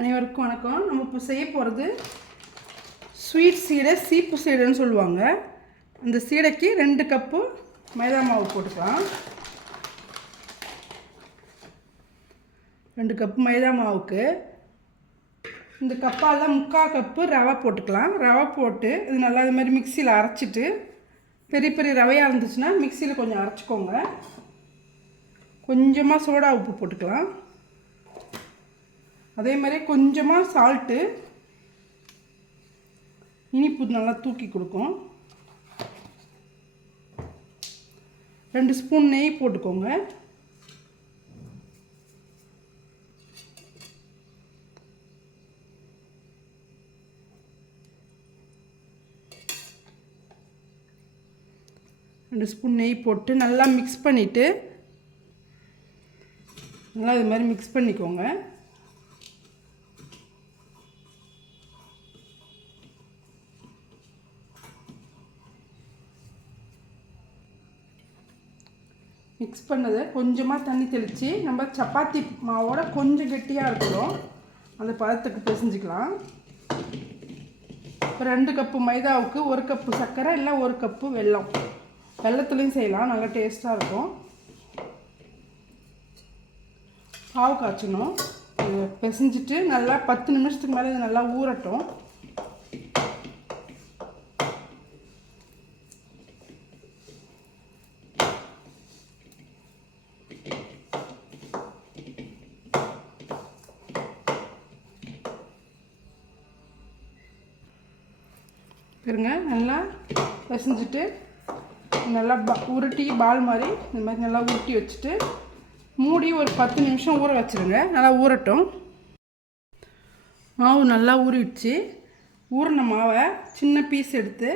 அனைவருக்கும் வணக்கம். நம்ம இப்போ செய்ய போகிறது ஸ்வீட் சீடை, சீப்பு சீடைன்னு சொல்லுவாங்க. அந்த சீடைக்கு 2 கப்பு மைதா மாவு போட்டுக்கலாம். 2 கப்பு மைதா மாவுக்கு இந்த கப்பால் 3/4 கப்பு ரவை போட்டுக்கலாம். ரவை போட்டு இது நல்லா இது மாதிரி மிக்சியில் அரைச்சிட்டு, பெரிய பெரிய ரவையாக இருந்துச்சுன்னா மிக்சியில் கொஞ்சம் அரைச்சிக்கோங்க. கொஞ்சமாக சோடா உப்பு போட்டுக்கலாம். அதே மாதிரி கொஞ்சமாக சால்ட்டு, இனிப்பு நல்லா தூக்கி கொடுக்கும். 2 ஸ்பூன் நெய் போட்டுக்கோங்க. ரெண்டு ஸ்பூன் நெய் போட்டு நல்லா மிக்ஸ் பண்ணிவிட்டு, நல்லா இது மாதிரி மிக்ஸ் பண்ணிக்கோங்க. மிக்ஸ் பண்ணதை கொஞ்சமாக தண்ணி தெளித்து நம்ம சப்பாத்தி மாவோட கொஞ்சம் கெட்டியாக இருக்கணும் அந்த பதத்துக்கு பிசைஞ்சிக்கலாம். இப்போ 2 கப்பு மைதாவுக்கு 1 கப்பு சர்க்கரை இல்லை 1 கப்பு வெல்லம். வெல்லத்துலேயும் செய்யலாம், நல்லா டேஸ்ட்டாக இருக்கும். பாவு காய்ச்சணும். பிசைஞ்சிட்டு நல்லா 10 நிமிஷத்துக்கு மேலே இது நல்லா ஊறட்டும். பாருங்க, நல்லா பிசைஞ்சிட்டு நல்லா உருட்டி பால் மாதிரி இந்த மாதிரி நல்லா உருட்டி வச்சுட்டு மூடி ஒரு 10 நிமிஷம் ஊற வச்சுருங்க. நல்லா ஊறட்டும். மாவு நல்லா ஊறிடுச்சு. ஊறின மாவை சின்ன பீஸ் எடுத்து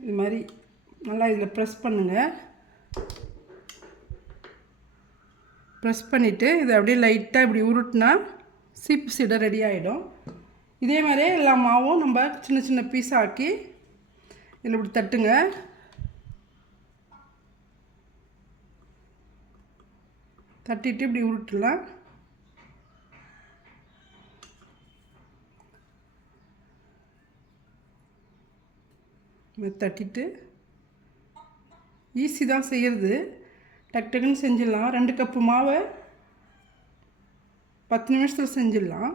இது மாதிரி நல்லா இதில் ப்ரெஸ் பண்ணுங்கள். ப்ரெஸ் பண்ணிவிட்டு இதை அப்படியே லைட்டாக இப்படி உருட்டினா சீப்பு சீடை ரெடி ஆகிடும். இதே மாதிரியே எல்லா மாவும் நம்ம சின்ன சின்ன பீஸ் ஆக்கி இதில் இப்படி தட்டுங்க. தட்டிட்டு இப்படி உருட்டலாம். தட்டிட்டு ஈஸி தான் செய்கிறது, டக்கு டக்குன்னு செஞ்சிடலாம். 2 கப்பு மாவை 10 நிமிஷத்தில் செஞ்சிடலாம்.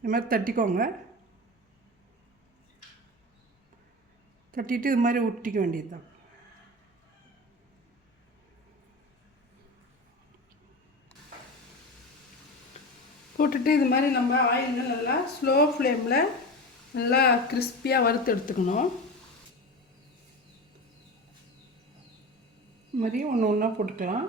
இது மாதிரி தட்டிக்கோங்க. தட்டிட்டு இது மாதிரி ஒட்டிக்க வேண்டியது தான். போட்டுட்டு இது மாதிரி நம்ம ஆயிலில் நல்லா ஸ்லோ ஃப்ளேமில் நல்லா கிறிஸ்பியாக வறுத்து எடுத்துக்கணும். இது மாதிரி ஒன்று ஒன்றா போட்டுக்கலாம்.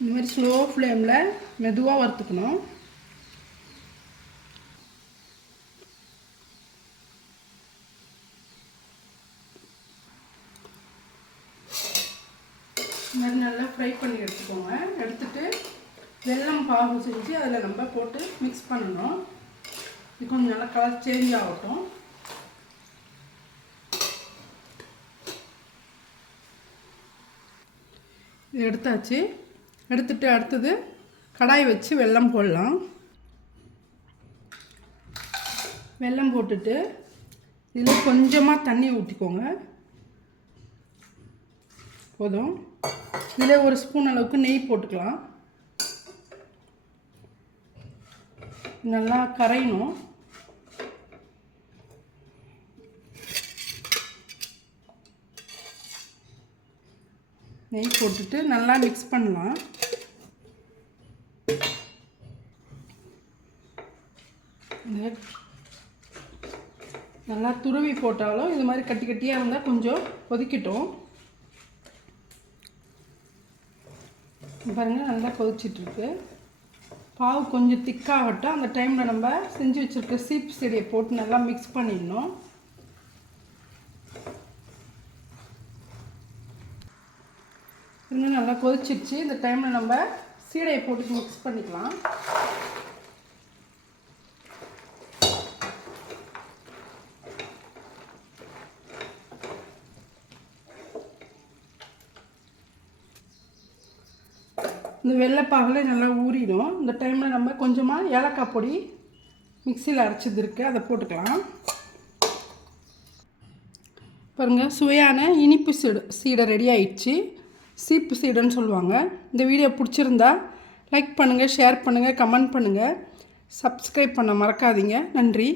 இந்த மாதிரி ஸ்லோ ஃப்ளேமில் மெதுவாக வறுத்துக்கணும். இந்த மாதிரி நல்லா ஃப்ரை பண்ணி எடுத்துக்கோங்க. எடுத்துட்டு வெல்லம் பாகு செஞ்சு அதில் நம்ம போட்டு மிக்ஸ் பண்ணணும். இது கொஞ்சம் நல்லா கலர் சேஞ்ச் ஆகட்டும். இது எடுத்தாச்சு. எடுத்துட்டு அடுத்தது கடாய் வச்சு வெல்லம் போடலாம். வெல்லம் போட்டுட்டு இதில் கொஞ்சமாக தண்ணி ஊற்றிக்கோங்க. போதும். இதில் 1 ஸ்பூன் அளவுக்கு நெய் போட்டுக்கலாம். நல்லா கரையணும். நெய் போட்டுட்டு நல்லா மிக்ஸ் பண்ணலாம். நல்லா துருவி போட்டாலும் இது மாதிரி கட்டி கட்டியாக இருந்தால் கொஞ்சம் கொதிக்கட்டும். பாருங்கள், நல்லா கொதிச்சிட்ருக்கு. பாவு கொஞ்சம் திக்காகட்டும். அந்த டைமில் நம்ம செஞ்சு வச்சுருக்க சீப்பு செடியை போட்டு நல்லா மிக்ஸ் பண்ணிடணும். இன்னும் நல்லா கொதிச்சிடுச்சு. இந்த டைமில் நம்ம சீடையை போட்டு மிக்ஸ் பண்ணிக்கலாம். இந்த வெள்ளைப்பாகலே நல்லா ஊறிடும். இந்த டைமில் நம்ம கொஞ்சமாக ஏலக்காய் பொடி மிக்சியில் அரைச்சது இருக்குது, அதை போட்டுக்கலாம். பாருங்கள், சுவையான இனிப்பு சீடை ரெடி ஆயிடுச்சு. சீப்பு சீடைன்னு சொல்லுவாங்க. இந்த வீடியோ பிடிச்சிருந்தா லைக் பண்ணுங்கள், ஷேர் பண்ணுங்கள், கமெண்ட் பண்ணுங்கள், சப்ஸ்கிரைப் பண்ண மறக்காதீங்க. நன்றி.